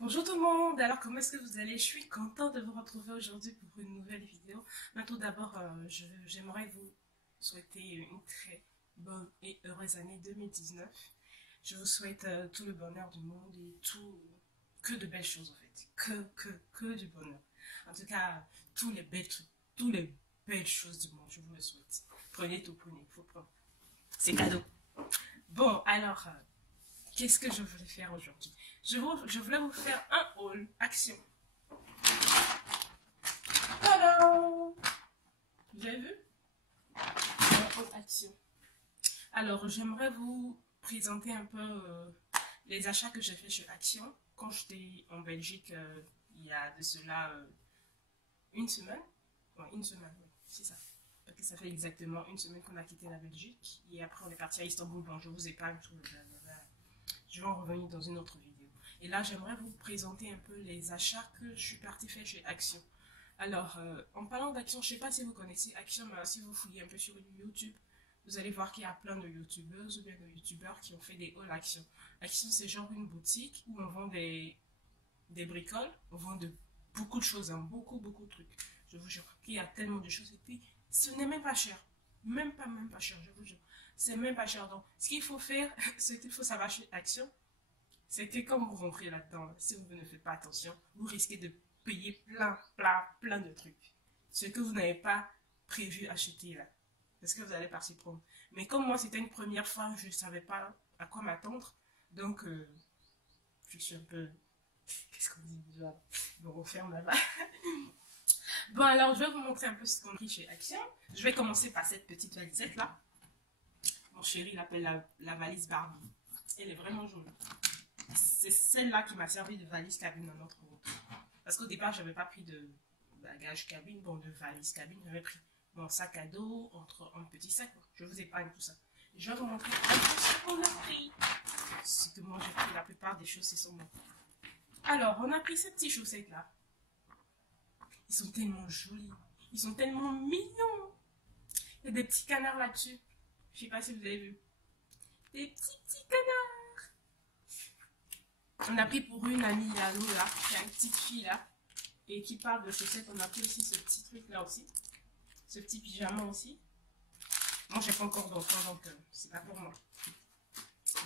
Bonjour tout le monde, alors comment est-ce que vous allez? Je suis contente de vous retrouver aujourd'hui pour une nouvelle vidéo. Mais tout d'abord, j'aimerais vous souhaiter une très bonne et heureuse année 2019. Je vous souhaite tout le bonheur du monde et que de belles choses en fait. Que du bonheur. En tout cas, tous les belles trucs, tous les belles choses du monde, je vous le souhaite. Prenez tout, prenez, il faut prendre. C'est cadeau. Bon, alors, qu'est-ce que je voulais faire aujourd'hui? Je voulais vous faire un haul action. Tadam! Vous avez vu? Un haul action. Alors, j'aimerais vous présenter un peu les achats que j'ai fait chez Action quand j'étais en Belgique il y a de cela une semaine. Ouais, une semaine, oui, c'est ça. Parce que ça fait exactement une semaine qu'on a quitté la Belgique et après on est parti à Istanbul. Bon, je vous épargne tout le blablabla. Je vais en revenir dans une autre vidéo. Et là, j'aimerais vous présenter un peu les achats que je suis partie faire chez Action. Alors, en parlant d'Action, je ne sais pas si vous connaissez Action, mais si vous fouillez un peu sur YouTube, vous allez voir qu'il y a plein de YouTubeuses ou bien de YouTubeurs qui ont fait des hauls Action. Action, c'est genre une boutique où on vend des bricoles, on vend beaucoup de choses, hein, beaucoup de trucs. Je vous jure qu'il y a tellement de choses et puis ce n'est même pas cher. Même pas cher, je vous jure. C'est même pas cher. Donc, ce qu'il faut faire, ce qu'il faut savoir chez Action, c'est que quand vous rentrez là-dedans, si vous ne faites pas attention, vous risquez de payer plein de trucs. Ce que vous n'avez pas prévu acheter là. Parce que vous allez pas s'y prendre. Mais comme moi, c'était une première fois, je ne savais pas à quoi m'attendre. Donc, je suis un peu... Qu'est-ce qu'on dit déjà? Bon, on ferme là-bas. Bon, alors, je vais vous montrer un peu ce qu'on a pris chez Action. Je vais commencer par cette petite valisette là. Mon chéri l'appelle la valise Barbie. Elle est vraiment jolie. C'est celle-là qui m'a servi de valise cabine dans notre route. Parce qu'au départ, je n'avais pas pris de bagage cabine, bon, de valise cabine. J'avais pris mon sac à dos entre un petit sac. Je vous épargne tout ça. Je vais vous montrer ce qu'on a pris. Ce que moi j'ai pris, la plupart des choses, c'est sur moi. Alors, on a pris ces petites chaussettes-là. Ils sont tellement jolis. Ils sont tellement mignons. Il y a des petits canards là-dessus. Je ne sais pas si vous avez vu. Des petits canards. On a pris pour une amie à nous là, qui a une petite fille là, et qui parle de chaussettes. On a pris aussi ce petit truc là aussi. Ce petit pyjama aussi. Moi, j'ai pas encore d'enfant, donc c'est pas pour moi.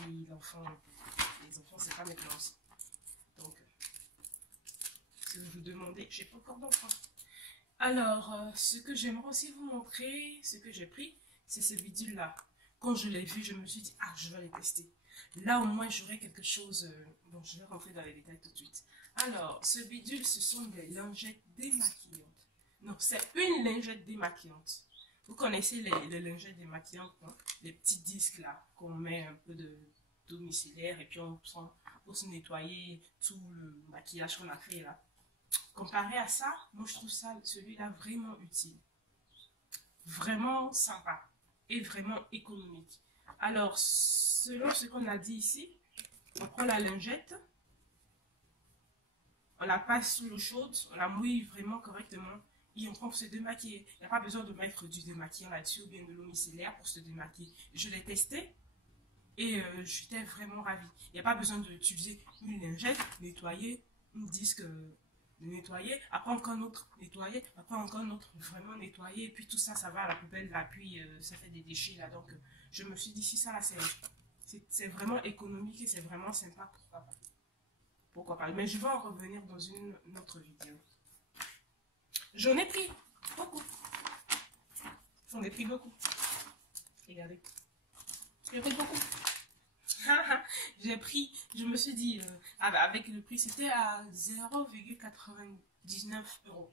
Et les enfants, c'est pas maintenant aussi. Donc, si vous vous demandez, j'ai pas encore d'enfant. Alors, ce que j'aimerais aussi vous montrer, ce que j'ai pris, c'est ce bidule là. Quand je l'ai vu, je me suis dit, ah, je vais les tester. Là, au moins, j'aurai quelque chose... Bon, je vais rentrer dans les détails tout de suite. Alors, ce bidule, ce sont des lingettes démaquillantes. Non, c'est une lingette démaquillante. Vous connaissez les lingettes démaquillantes, hein? Les petits disques là, qu'on met un peu de domiciliaire et puis on prend pour se nettoyer tout le maquillage qu'on a fait là. Comparé à ça, moi, je trouve ça, celui-là, vraiment utile. Vraiment sympa et vraiment économique. Alors, selon ce qu'on a dit ici, on prend la lingette, on la passe sous l'eau chaude, on la mouille vraiment correctement et on prend pour se démaquiller. Il n'y a pas besoin de mettre du démaquillant là-dessus ou bien de l'eau micellaire pour se démaquiller. Je l'ai testé et j'étais vraiment ravie. Il n'y a pas besoin d'utiliser une lingette, nettoyer, un disque nettoyer, après encore un autre nettoyer, après encore un autre vraiment nettoyer, et puis tout ça, ça va à la poubelle là, puis ça fait des déchets là. Donc, je me suis dit, si ça là, c'est vraiment économique et c'est vraiment sympa, pourquoi pas. Pourquoi pas. Mais je vais en revenir dans une autre vidéo. J'en ai pris beaucoup. J'en ai pris beaucoup. Regardez. J'ai pris beaucoup. J'ai pris, je me suis dit, avec le prix, c'était à 0,99 €.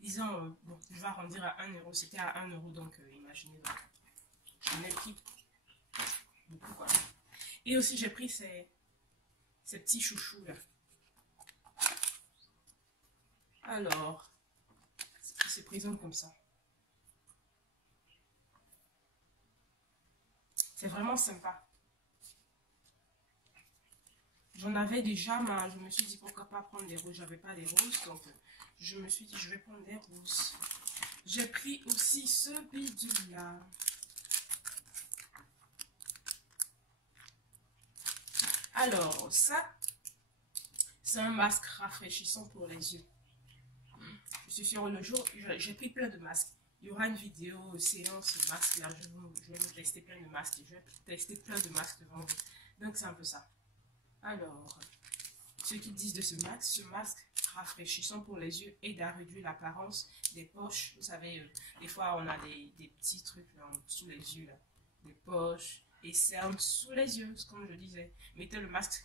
Disons, bon, je vais arrondir à 1 €. C'était à 1 €, donc imaginez. J'en ai pris beaucoup, quoi. Et aussi, j'ai pris ces petits chouchous là. Alors, ils se présentent comme ça. C'est vraiment sympa. J'en avais déjà, mais je me suis dit pourquoi pas prendre des roses. J'avais pas des roses, donc je me suis dit je vais prendre des roses. J'ai pris aussi ce bidule là. Alors, ça, c'est un masque rafraîchissant pour les yeux. Je suis sûre, le jour, j'ai pris plein de masques. Il y aura une vidéo séance masque là, je vais vous tester plein de masques. Je vais tester plein de masques devant vous. Donc, c'est un peu ça. Alors, ce qu'ils disent de ce masque rafraîchissant pour les yeux aide à réduire l'apparence des poches. Vous savez, des fois, on a des petits trucs là, sous les yeux, là. Des poches et cernes sous les yeux, comme je disais. Mettez le masque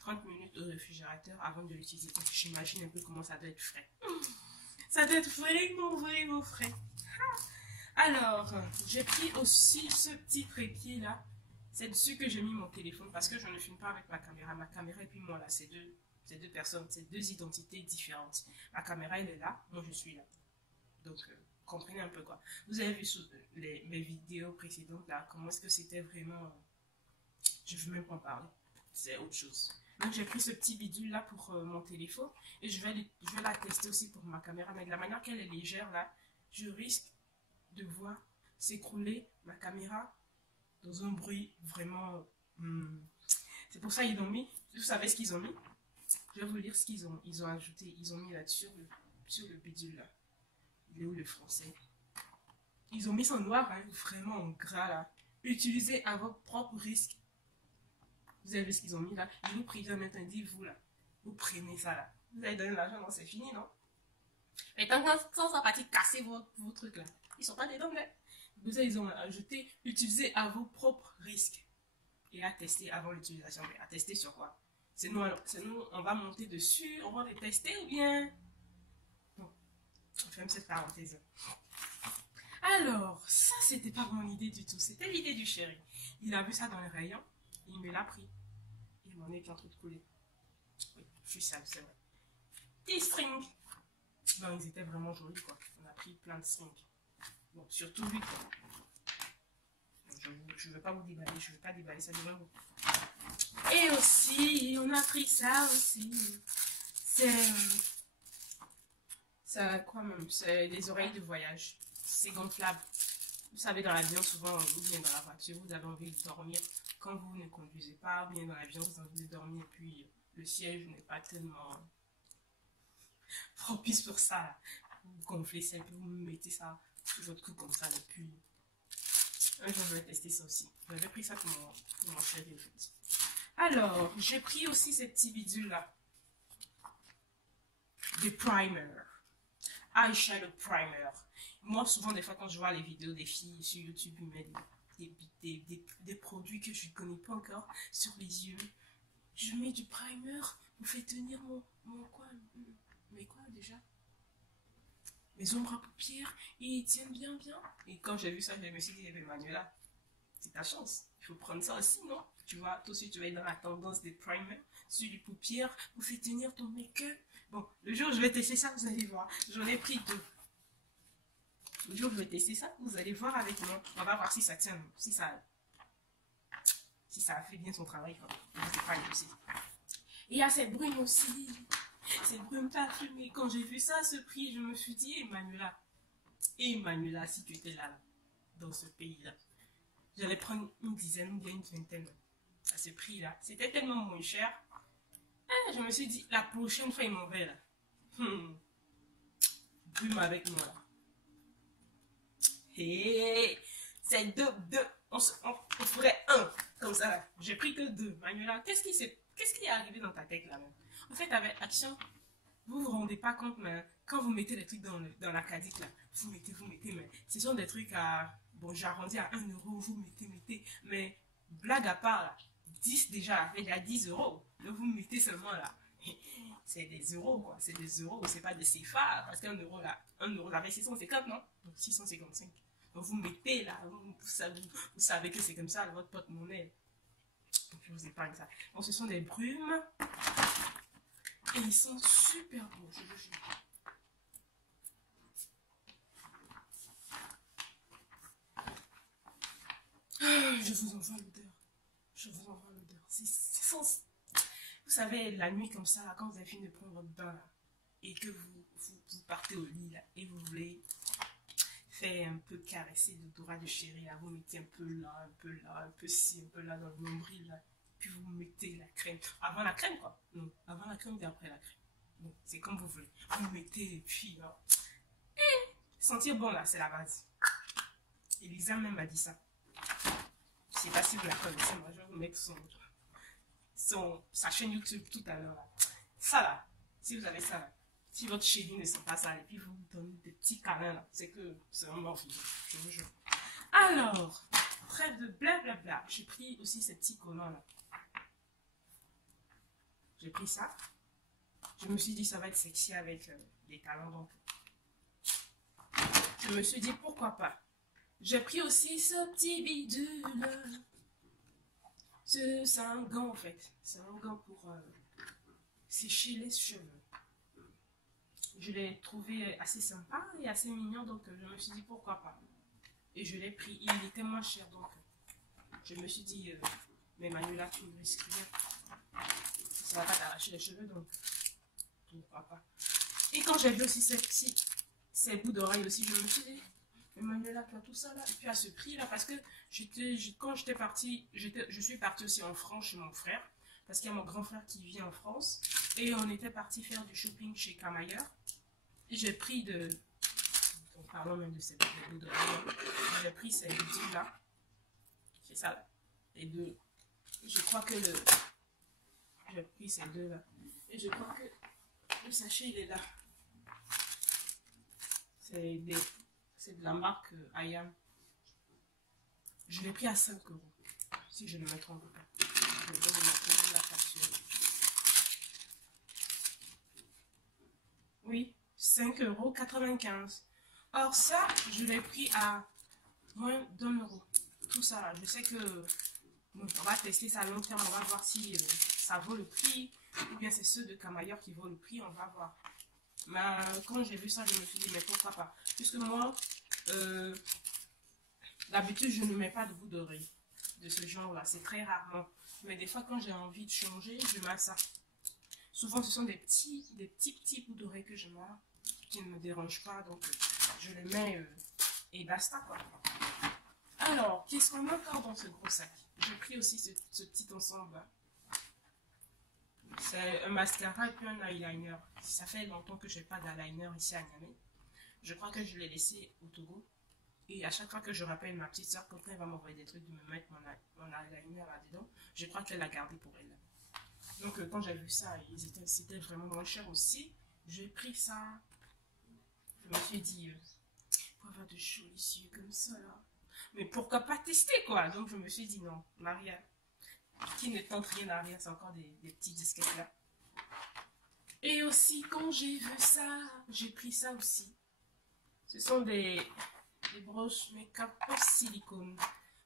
30 minutes au réfrigérateur avant de l'utiliser. J'imagine un peu comment ça doit être frais. Ça doit être vraiment, vraiment frais. Alors, j'ai pris aussi ce petit trépied là. C'est dessus que j'ai mis mon téléphone parce que je ne filme pas avec ma caméra. Ma caméra et puis moi là, c'est deux personnes, c'est deux identités différentes. Ma caméra elle est là, moi je suis là. Donc, comprenez un peu quoi. Vous avez vu sur mes vidéos précédentes là, comment est-ce que c'était vraiment... je ne veux même pas en parler. C'est autre chose. Donc j'ai pris ce petit bidule là pour mon téléphone et je vais la tester aussi pour ma caméra. Mais de la manière qu'elle est légère là, je risque de voir s'écrouler ma caméra dans un bruit vraiment... C'est pour ça qu'ils ont mis... Vous savez ce qu'ils ont mis? Je vais vous lire ce qu'ils ont ajouté. Ils ont mis là sur le bidule là. Il est où le français? Ils ont mis ça en noir, hein, vraiment en gras là. Utilisez à votre propre risque. Vous avez vu ce qu'ils ont mis là? Je vous préviens maintenant, dites-vous là. Vous prenez ça là. Vous allez donner l'argent, non, c'est fini, non? Et quand ça partit casser vos trucs là, ils sont pas dedans, mais. Vous savez, ils ont ajouté, utilisez à vos propres risques. Et à tester avant l'utilisation. Mais à tester sur quoi? C'est nous, on va monter dessus, on va les tester ou bien. Bon, on ferme cette parenthèse. Alors, ça, c'était pas mon idée du tout. C'était l'idée du chéri. Il a vu ça dans les rayons, il me l'a pris. Il m'en est en train de couler. Oui, je suis sale, c'est vrai. Des strings. Bon, ils étaient vraiment jolis, quoi. On a pris plein de strings. Bon, surtout lui, quoi. Je ne veux pas vous déballer, je ne veux pas déballer ça devant vous. Et aussi, on a pris ça aussi. C'est quoi même? C'est des oreilles de voyage. C'est gonflable. Vous savez, dans l'avion, souvent, vous bien dans la voiture, vous avez envie de dormir quand vous ne conduisez pas, ou bien dans l'avion, vous avez envie de dormir, puis le siège n'est pas tellement propice pour ça. Là. Vous gonflez ça, et puis vous mettez ça sur votre cou comme ça, et puis un jour, je vais tester ça aussi. J'avais pris ça pour mon chéri, en fait. Alors, j'ai pris aussi ces petits bidules là. Des primers. Eyeshadow primer. Moi, souvent, des fois, quand je vois les vidéos des filles sur YouTube, ils mettent des produits que je ne connais pas encore sur les yeux. Je mets du primer pour faire tenir mon quoi? Mais quoi déjà? Mes ombres à paupières, ils tiennent bien. Et quand j'ai vu ça, je me suis dit, Manuela, c'est ta chance. Il faut prendre ça aussi, non? Tu vois, toi aussi, tu vas être dans la tendance des primers sur les paupières pour faire tenir ton make-up. Bon, le jour où je vais tester ça, vous allez voir. J'en ai pris 2. Le jour où je vais tester ça, vous allez voir avec moi. On va voir si ça tient, si ça a fait bien son travail. C'est pas aussi. Et il y a ces brumes aussi. Ces brumes parfumées. Quand j'ai vu ça, ce prix, je me suis dit, Emmanuela, si tu étais là, dans ce pays-là, j'allais prendre une dizaine ou bien une vingtaine à ce prix-là. C'était tellement moins cher. Je me suis dit, la prochaine fois, il m'en va là. Brume avec moi là. Hey, c'est 2. On ferait 1 comme ça là. J'ai pris que 2. Manuela, qu'est-ce qui est arrivé dans ta tête là même? En fait, avec Action, vous vous rendez pas compte, mais quand vous mettez les trucs dans la cadique là, vous mettez, mais ce sont des trucs à. Bon, j'arrondis à 1 euro, vous mettez. Mais blague à part là, 10 déjà, il y a 10 euros. Donc vous mettez seulement là. C'est des euros quoi, c'est des euros, c'est pas des CFA. Parce qu'un euro là, ça fait 650, non? Donc 655. Donc vous mettez là, vous savez que c'est comme ça, votre porte-monnaie. Donc je vous épargne ça. Bon, ce sont des brumes. Et ils sont super beaux, je vous jure. Je vous envoie l'odeur. Vous savez, la nuit comme ça, quand vous avez fini de prendre votre bain là, et que vous partez au lit là, et vous voulez faire un peu caresser l'odorat de chéri là, vous mettez un peu là, un peu ci, un peu là dans le nombril là, puis vous mettez la crème. Avant la crème, quoi. Non, avant la crème et après la crème. Bon, c'est comme vous voulez. Vous mettez, et puis... sentir bon, là, c'est la base. Elisa même m'a dit ça. Je sais pas si vous la connaissez, moi, je vais vous mettre sa chaîne YouTube tout à l'heure, là. Ça, là, si vous avez ça, là, si votre chérie ne sent pas ça, et puis vous donnez des petits câlins, là, c'est que c'est un mort, je vous jure. Alors, trêve de blablabla. J'ai pris aussi ces petits collants, là. J'ai pris ça. Je me suis dit, ça va être sexy avec des talons, donc. Je me suis dit, pourquoi pas. J'ai pris aussi ce petit bidule. C'est un gant, en fait. C'est un gant pour sécher les cheveux. Je l'ai trouvé assez sympa et assez mignon, donc je me suis dit, pourquoi pas. Et je l'ai pris. Il était moins cher, donc je me suis dit, mais Manuela, tu ne risques rien. Ça va pas t'arracher les cheveux, donc pourquoi pas. Et quand j'ai vu aussi ces bouts d'oreilles aussi, je me suis dit, mais Manuela, tu as tout ça là, et puis à ce prix là, parce que quand j'étais partie, je suis partie aussi en France chez mon frère, parce qu'il y a mon grand frère qui vit en France, et on était parti faire du shopping chez Camailleur, et j'ai pris en parlant même de ces bouts d'oreilles, j'ai pris ces deux là, c'est ça là, les deux, je crois que j'ai pris ces deux là, et je crois que le sachet il est là. C'est de la marque Ayam. Je l'ai pris à 5 €. Si je ne me trompe pas. Je vais vous montrer la facture. Oui, 5,95 €. Or ça, je l'ai pris à moins d'1 €. Tout ça là, je sais que bon, on va tester ça à long terme, on va voir si ça vaut le prix. Ou bien c'est ceux de Camailleur qui vaut le prix, on va voir. Mais quand j'ai vu ça, je me suis dit, mais pourquoi pas? Puisque moi, d'habitude, je ne mets pas de bouts d'oreille de ce genre-là. C'est très rarement. Mais des fois, quand j'ai envie de changer, je mets ça. Souvent, ce sont des petits bouts d'oreille que je mets, qui ne me dérangent pas. Donc, je les mets et basta, quoi. Alors, qu'est-ce qu'on a encore dans ce gros sac? J'ai pris aussi ce petit ensemble-là. C'est un mascara et puis un eyeliner. Ça fait longtemps que je n'ai pas d'eyeliner ici à Niamey. Je crois que je l'ai laissé au Togo. Et à chaque fois que je rappelle ma petite soeur, quand elle va m'envoyer des trucs, de me mettre mon eyeliner là-dedans, je crois qu'elle l'a gardé pour elle. Donc quand j'ai vu ça, c'était vraiment moins cher aussi. J'ai pris ça. Je me suis dit, pour avoir de jolis yeux comme ça là. Mais pourquoi pas tester quoi? Donc je me suis dit non, Maria. Qui ne tente rien à rien, c'est encore des petits disquettes là. Et aussi, quand j'ai vu ça, j'ai pris ça aussi. Ce sont des broches make-up en silicone.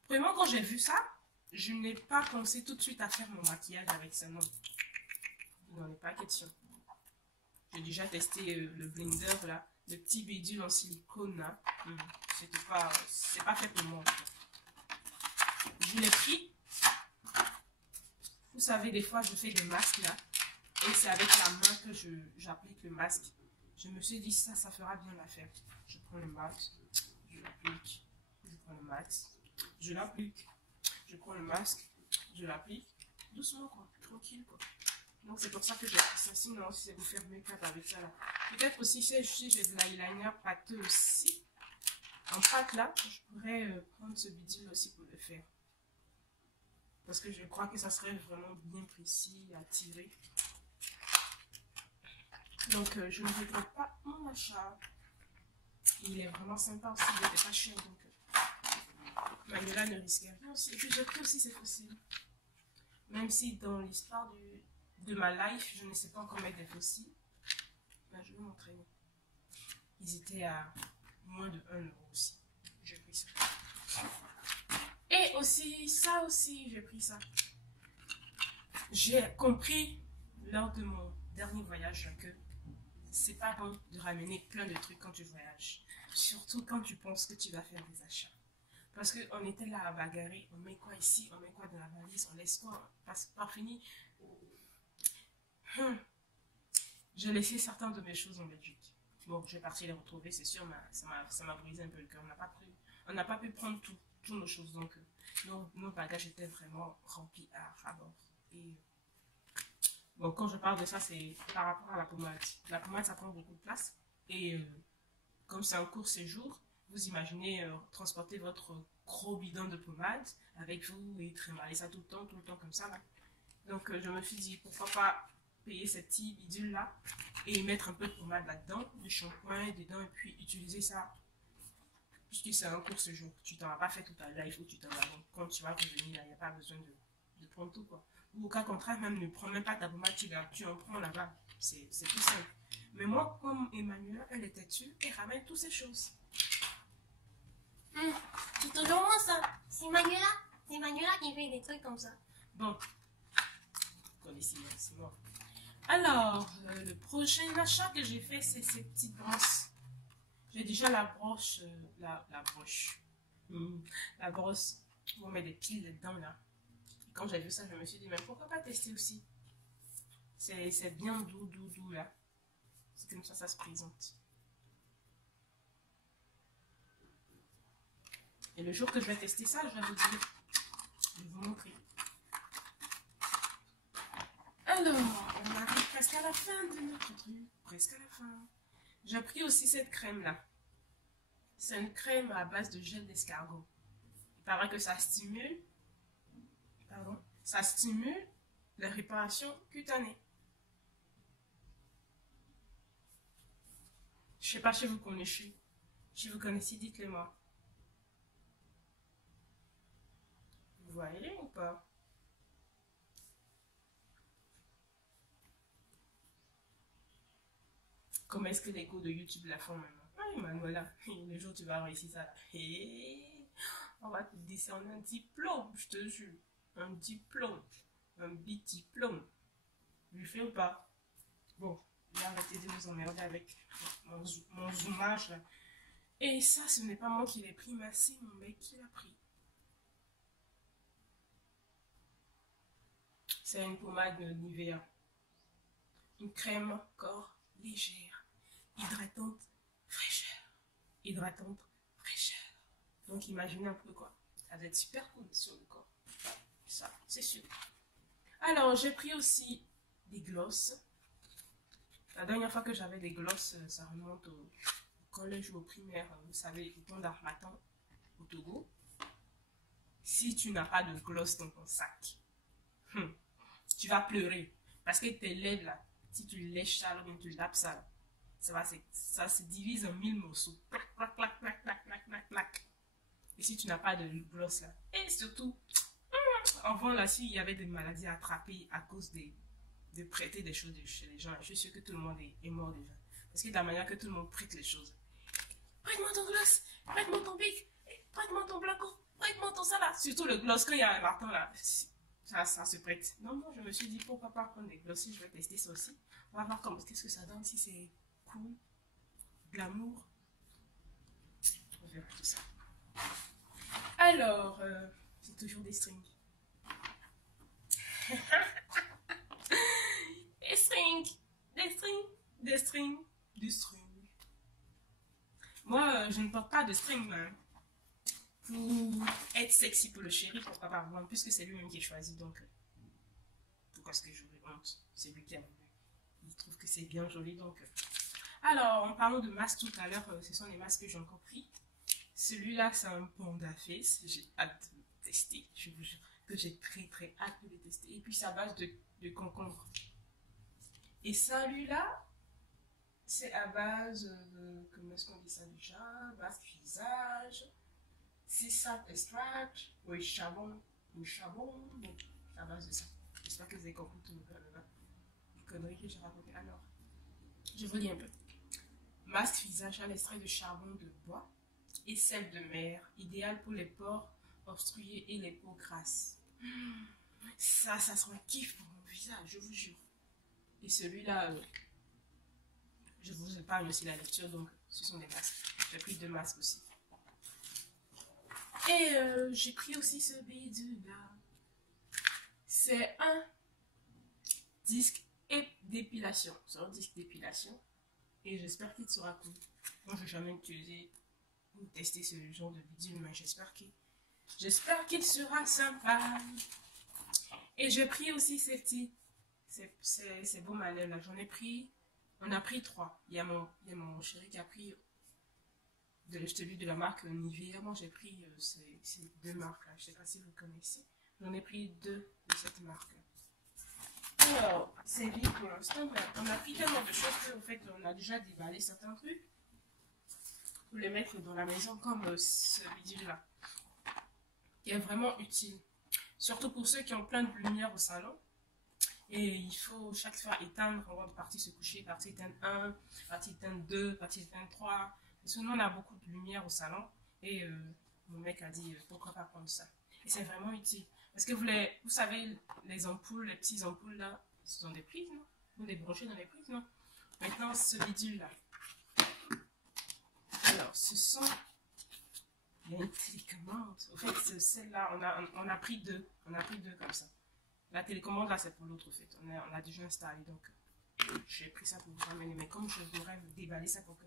Vraiment, quand j'ai vu ça, je n'ai pas pensé tout de suite à faire mon maquillage avec ça, non. Il n'en est pas question. J'ai déjà testé le blender là, le petit bidule en silicone là. C'est pas fait pour moi. Je l'ai pris. Vous savez, des fois, je fais des masques là. Et c'est avec la main que j'applique le masque. Je me suis dit, ça fera bien l'affaire. Je prends le masque, je l'applique. Je prends le masque, je l'applique. Je prends le masque, je l'applique. Doucement, quoi. Tranquille, quoi. Donc, c'est pour ça que j'ai pris ça. Sinon, si c'est vous faire make-up avec ça là. Peut-être aussi, si j'ai de l'eyeliner pâteux aussi. En pâte là, je pourrais prendre ce bidule aussi pour le faire. Parce que je crois que ça serait vraiment bien précis à tirer. Donc, je ne regrette pas mon achat. Il est vraiment sympa aussi, il n'était pas cher. Donc, Manuela ne risquait rien aussi. Et puis, j'ai pris aussi ces fossiles. Même si dans l'histoire de ma life, je ne sais pas encore mettre des fossiles. Ben, je vais m'entraîner. Ils étaient à moins de 1 € aussi. J'ai pris ça. Et aussi, ça aussi, j'ai pris ça. J'ai compris lors de mon dernier voyage que c'est pas bon de ramener plein de trucs quand tu voyages. Surtout quand tu penses que tu vas faire des achats. Parce qu'on était là à bagarrer, on met quoi ici, on met quoi dans la valise, on laisse quoi, par fini. J'ai laissé certaines de mes choses en Belgique. Bon, je vais partir les retrouver, c'est sûr, mais ça m'a brisé un peu le cœur. On n'a pas pu prendre toutes nos choses, donc nos bagages étaient vraiment remplis à bord. Et bon, quand je parle de ça, c'est par rapport à la pommade. La pommade, ça prend beaucoup de place. Et comme c'est un court séjour, vous imaginez transporter votre gros bidon de pommade avec vous et trémaler ça tout le temps comme ça là. Donc je me suis dit pourquoi pas payer cette petite bidule là et mettre un peu de pommade là-dedans, du shampoing dedans et puis utiliser ça. Puisque c'est un court séjour, tu t'en as pas fait tout à l'heure, il faut que tu t'en vas. Donc quand tu vas revenir, il n'y a pas besoin de prendre tout quoi. Ou au cas contraire, même ne prends même pas ta pommade, tu en prends là-bas. C'est tout simple. Mais moi, comme Emmanuela, elle était dessus, elle ramène toutes ces choses. C'est toujours moi ça. C'est Manuela qui fait des trucs comme ça. Bon, vous connaissez moi. Alors, le prochain achat que j'ai fait, c'est ces petites brosses. J'ai déjà la broche, la broche. La brosse, on met des piles dedans là. Et quand j'ai vu ça, je me suis dit, mais pourquoi pas tester aussi? C'est bien doux là. C'est comme ça se présente. Et le jour que je vais tester ça, je vais vous dire. Je vais vous montrer. Alors, on arrive presque à la fin de notre truc. Presque à la fin. J'ai pris aussi cette crème là. C'est une crème à base de gel d'escargot. Il paraît que ça stimule. Pardon. Ça stimule les réparations cutanées. Je sais pas si vous connaissez. Si vous connaissez, dites-le moi. Vous voyez ou pas? Comment est-ce que les cours de YouTube la font maintenant? Ah, Manuela, le jour où tu vas réussir ça, on va te décerner un diplôme, je te jure. Un diplôme. Un big diplôme. Lui fais ou pas? Bon, j'ai arrêté de vous emmerder avec mon zoomage là. Et ça, ce n'est pas moi qui l'ai pris, mais c'est mon mec qui l'a pris. C'est une pommade Nivea. Une crème corps légère, hydratante, fraîcheur. Hydratante, fraîcheur. Donc imaginez un peu quoi. Ça va être super cool sur le corps. Ça, c'est sûr. Alors, j'ai pris aussi des glosses. La dernière fois que j'avais des glosses, ça remonte au collège ou au primaire. Vous savez, au temps d'Harmattan, au Togo. Si tu n'as pas de gloss dans ton sac, tu vas pleurer. Parce que tes lèvres là, si tu lèches ça, ou tu lapes ça, ça se divise en 1000 morceaux. Clac, clac, clac, clac, clac, clac, clac, clac. Et si tu n'as pas de gloss là, et surtout, avant là, s'il y avait des maladies attrapées à cause de prêter des choses chez les gens, je suis sûre que tout le monde est mort déjà. Parce que de la manière que tout le monde prête les choses. Prête-moi ton gloss, prête-moi ton bic, prête-moi ton blanco, prête-moi ton ça là. Surtout le gloss, quand il y a un marteau là, ça se prête. Non, je me suis dit pourquoi pas prendre des gloss, je vais tester ça aussi. On va voir qu'est-ce que ça donne, si c'est cool, glamour. On verra tout ça. Alors, c'est toujours des strings. Des strings. Moi, je ne porte pas de strings, hein. Pour être sexy pour le chéri, pourquoi pas moi, puisque c'est lui-même qui est choisi, donc pourquoi est-ce que j'aurais honte? C'est lui qui a voulu. Il trouve que c'est bien joli, donc. Alors, en parlant de masques tout à l'heure, ce sont les masques que j'ai encore pris. Celui-là, c'est un panda face. J'ai hâte de le tester. Je vous jure que j'ai très hâte de le tester. Et puis, c'est à base de concombre. Et celui-là, c'est à base de... Comment est-ce qu'on dit ça déjà? Masque visage. C'est ça, extract. Oui, charbon. Donc, c'est à base de ça. J'espère que vous avez compris tout les conneries que j'ai racontées. Alors, je vous lis un peu. Masque visage à l'extrait de charbon de bois et sel de mer, idéal pour les pores obstrués et les peaux grasses. Ça sera un kiff pour mon visage, je vous jure. Et celui-là, je vous épargne aussi la lecture, donc ce sont des masques. J'ai pris 2 masques aussi. Et j'ai pris aussi ce bidule-là. C'est un disque d'épilation. C'est un disque d'épilation. Et j'espère qu'il sera cool. Moi, je n'ai jamais utilisé ou testé ce genre de bidule, mais j'espère qu'il sera sympa. Et j'ai pris aussi ces petits, ces beaux malais là. J'en ai pris, on a pris 3. Il y a mon chéri qui a pris celui de la marque Nivea. Moi j'ai pris ces 2 marques là. Je sais pas si vous connaissez. J'en ai pris 2 de cette marque là. Alors, c'est vide pour l'instant, mais on a pris tellement de choses qu'en fait on a déjà déballé certains trucs pour les mettre dans la maison, comme ce bidule là, qui est vraiment utile. Surtout pour ceux qui ont plein de lumière au salon. Et il faut chaque fois éteindre avant de partir se coucher, partir éteindre 1, partir éteindre 2, partir éteindre 3. Parce que nous, on a beaucoup de lumière au salon. Et mon mec a dit, pourquoi pas prendre ça. Et c'est vraiment utile. Parce que vous savez, les ampoules, les petites ampoules là, ce sont des prises, non? Vous les branchez dans les prises, non? Maintenant, ce bidule là. Alors, ce sont... Il y a une télécommande. En fait, celle-là, on a pris 2. On a pris 2 comme ça. La télécommande, là, c'est pour l'autre, en fait. On a déjà installé, donc j'ai pris ça pour vous ramener. Mais comme je voudrais vous déballer ça pour que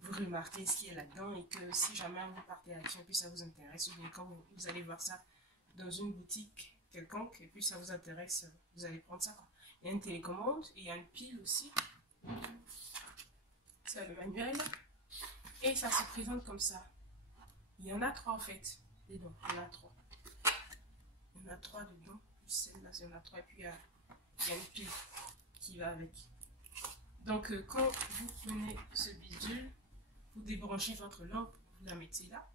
vous remarquez ce qui est là-dedans et que si jamais vous partez à Action et puis ça vous intéresse, ou bien quand vous allez voir ça dans une boutique quelconque et puis ça vous intéresse, vous allez prendre ça, quoi. Il y a une télécommande et il y a une pile aussi. C'est le manuel. Et ça se présente comme ça. Il y en a 3 en fait. Dedans, il y en a 3. Il y en a 3 dedans. Celle-là, il y en a 3. Et puis il y a une pile qui va avec. Donc quand vous prenez ce bidule, vous débranchez votre lampe, vous la mettez là.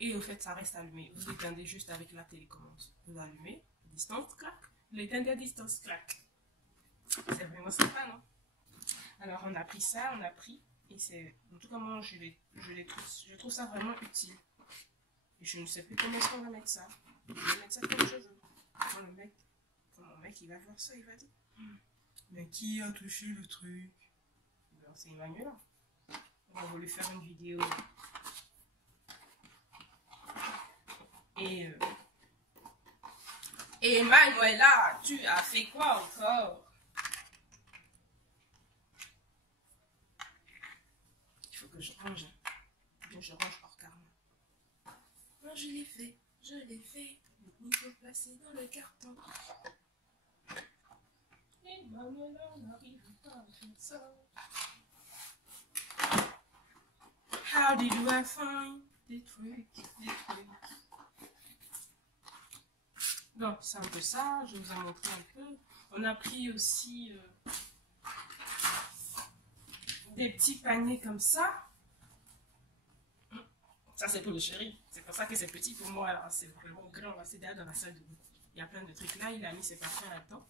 Et au fait, ça reste allumé. Vous l'éteindez juste avec la télécommande. Vous l'allumez, à distance, clac. Vous l'éteindez à distance, clac. C'est vraiment sympa, non? Alors on a pris ça, on a pris. Et c'est, en tout cas moi je trouve ça vraiment utile. Et je ne sais plus comment est-ce qu'on va mettre ça. Je vais mettre ça comme je veux. Quand mon mec il va voir ça, il va dire, mais qui a touché le truc? Ben, c'est Emmanuel. On va lui faire une vidéo. Et Emmanuela, tu as fait quoi encore? Je range. Bien, je range hors karma. Non, je l'ai fait. Il faut placer dans le carton. Et Manuela n'arrive pas à faire ça. How did I find des trucs. Donc, c'est un peu ça. Je vous ai montré un peu. On a pris aussi des petits paniers comme ça. Ça, c'est pour le chéri. C'est pour ça que c'est petit pour moi. C'est vraiment grand. C'est derrière dans la salle de bain. Il y a plein de trucs là. Il a mis ses parfums là-dedans.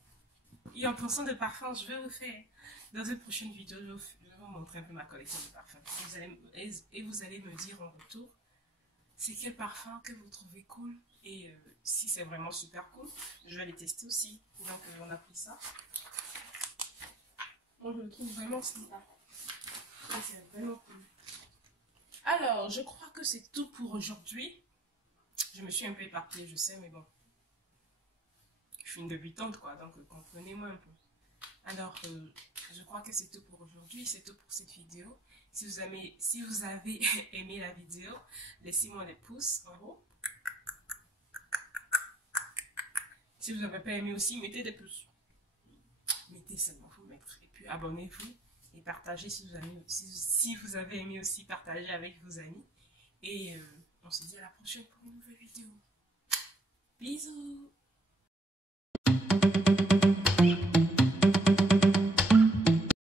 Et en pensant de parfums, je vais vous faire, dans une prochaine vidéo, je vais vous montrer un peu ma collection de parfums. Et vous allez me dire en retour, c'est quel parfum que vous trouvez cool. Et si c'est vraiment super cool, je vais les tester aussi. Donc, on a pris ça. Moi, je le trouve vraiment sympa. Et c'est vraiment cool. Alors, je crois que c'est tout pour aujourd'hui. Je me suis un peu éparpillée, je sais, mais bon. Je suis une débutante, quoi, donc comprenez-moi un peu. Alors, je crois que c'est tout pour aujourd'hui, c'est tout pour cette vidéo. Si vous avez aimé la vidéo, laissez-moi des pouces en haut. Si vous n'avez pas aimé aussi, mettez des pouces. Mettez seulement, faut mettre. Et puis, abonnez-vous. Et partagez si vous avez aimé aussi, partagez avec vos amis. Et on se dit à la prochaine pour une nouvelle vidéo. Bisous!